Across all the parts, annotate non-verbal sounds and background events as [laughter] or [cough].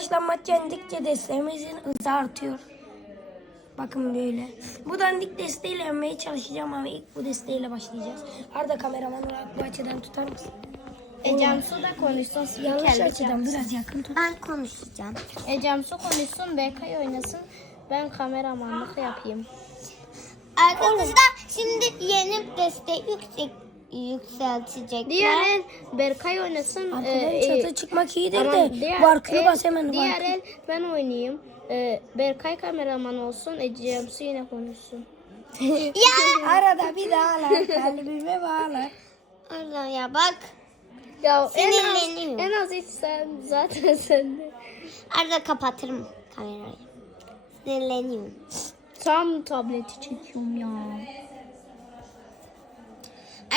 Arkadaşlar maç yendikçe desteğimizin hızı artıyor. Bakın böyle. Bu dandik desteğiyle yenmeye çalışacağım ama ilk bu desteğiyle başlayacağız. Arda kameraman olarak bu açıdan tutar mısın? Ecem Su da konuşsun. Yanlış kendi açıdan biraz yakın tut. Ben konuşacağım. Ecem Su konuşsun. Berkay oynasın. Ben kameramanlık yapayım. Arkadaşlar şimdi yeni destek yüksek yükseltecekler. Diğer el Berkay oynasın. Arkadan Ee, çatı e, çıkmak iyidir Aman de. diğer Barkını el- bas hemen. Diğer barkı. el ben oynayayım. Ee, Berkay kameraman olsun. Ecem Su yine konuşsun. [laughs] Ya Arada bir dağlar kalbime bağlar. Allah ya bak. Ya en az, en az hiç sen zaten sende. Arada kapatırım kamerayı. Sinirleniyorum. Tam tableti çekiyorum ya.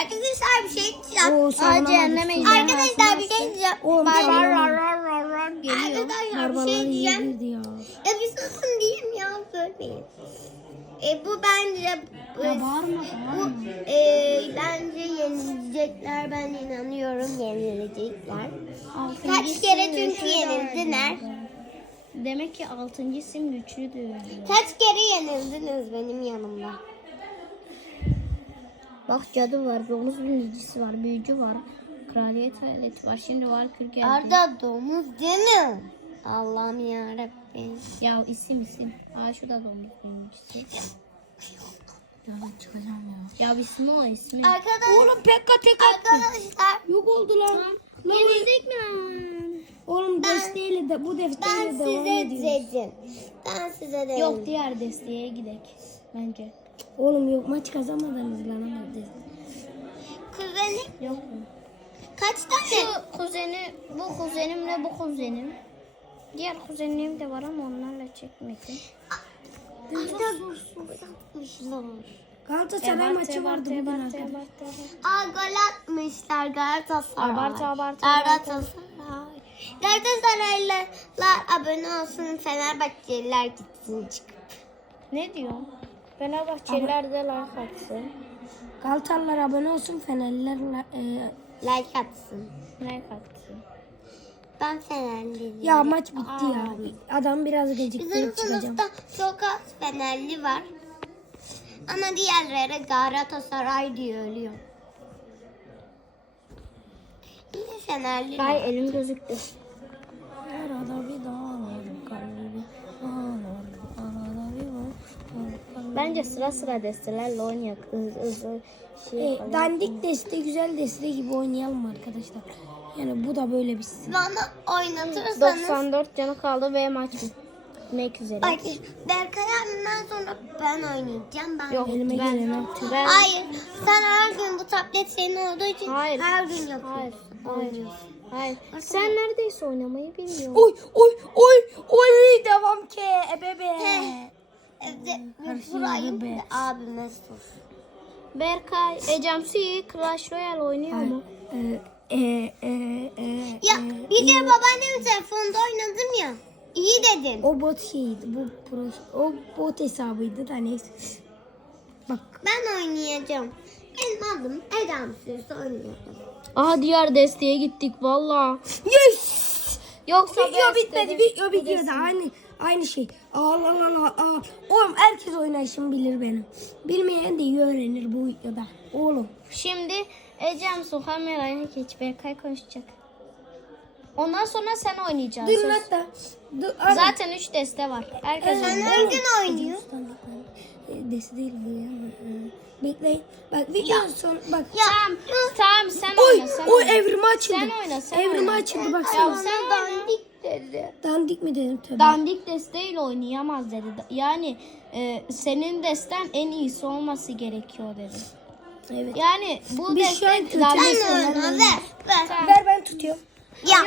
Arkadaşlar bir şey diyeceğim. Oo, savunamadık. cehenneme gidelim. Arkadaşlar bir şey diyeceğim. Rar rar savunamadık. rar rar rar geliyor. Arkadaşlar bir şey diyeceğim. ya. Ya bir susun diyeyim ya söyleyin. E, bu bence bu, bu e, bence yenilecekler ben inanıyorum yenilecekler. Kaç kere çünkü yenildiler. Demek ki 6. isim güçlüdür. Kaç kere yenildiniz benim yanımda. Bak cadı var, domuz binicisi var, büyücü var, kraliyet hayaleti var, şimdi var kürk geldi. Arda domuz değil mi? Allah'ım yarabbim. Ya isim isim. Aa şu da domuz binicisi. Ya çıkacağım ya. Ya ismi o ismi. Arkadaşlar, Oğlum Pekka tek attı. arkadaşlar Yok oldu lan. Yenildik mi lan? Oğlum desteğiyle de bu ben defterle devam size ediyoruz. dedim. Ben size dedim. Yok diğer desteğe gidek bence. Oğlum yok maç ama de- Kuzeni Yok mu? kaç tane? Şu kuzeni, bu kuzenimle bu kuzenim. Diğer kuzenlerim de var ama onlarla çekmedim. Arda yapmışlar. Galatasaray maçı vardı bugün arkadaşlar. Aa gol atmışlar Galatasaray. Abart, abart, Galatasaray. Galatasaraylılar abone olsun Fenerbahçeliler gitsin çıkıp. Ne diyor? Fenerbahçeliler de like atsın. Galatasaray abone olsun Fenerliler e, Like atsın. Like atsın. Ben Fenerliyim. ya maç bitti ya. Adam biraz gecikti Bizim çıkacağım. sınıfta çok az Fenerli var. Ama diğerleri Galatasaray diye ölüyor. Yine Fenerli var. Ay elim gözüktü. Bence sıra sıra destelerle oynayak. Hızlı hızlı şey E, dandik deste güzel deste gibi oynayalım arkadaşlar. Yani bu da böyle bir sistem. Bana oynatırsanız 94 canı kaldı ve maç bitmek üzere. Bak Berkay abimden sonra ben oynayacağım. Ben Yok elime ben, yaptım. ben Hayır. Sen her gün bu tablet senin olduğu için Hayır. her gün Hayır. yapıyorsun. Hayır. Hayır. Sen neredeyse oynamayı bilmiyorsun. Oy oy oy oy devam ki ebebe. Evde bir vurayım be. da abime sus. Berkay, Ecem Suyu Clash Royale oynuyor mu? E, e, e, e, Ya e, bir kere babaannemin telefonunda oynadım ya. İyi dedin. O bot şeydi. Bu pro, o bot hesabıydı da neyse. Bak. Ben oynayacağım. Benim adım Erdem Sürüsü oynuyorum. Aha diğer desteğe gittik valla. Yes! Yoksa Video bitmedi. de- Video bitiyor da aynı aynı şey. Allah Allah Allah. Oğlum herkes oynayışını bilir benim. Bilmeyen de iyi öğrenir bu videoda. Oğlum. Şimdi Ecem Su kameraya geç Berkay konuşacak. Ondan sonra sen oynayacaksın. Söz. hatta. Dur. Zaten 3 deste var. Herkes Sen oynuyor. her gün oynuyorsun. E, Desi değil bu ya. Bekleyin. Bak video son bak. Tamam, tamam sen Oy, oyna sen oy oyna. evrimi açıldı. Sen oyna sen Evrimi oyna. açıldı Ya baksana. sen dandik dedi. Dandik mi dedim tabii. Dandik desteğiyle oynayamaz dedi. Yani e, senin desten en iyisi olması gerekiyor dedi. Evet. Yani bu Biz şu an deste kötü dandik oyna ver. Ver. Ver ben tutuyorum. Ya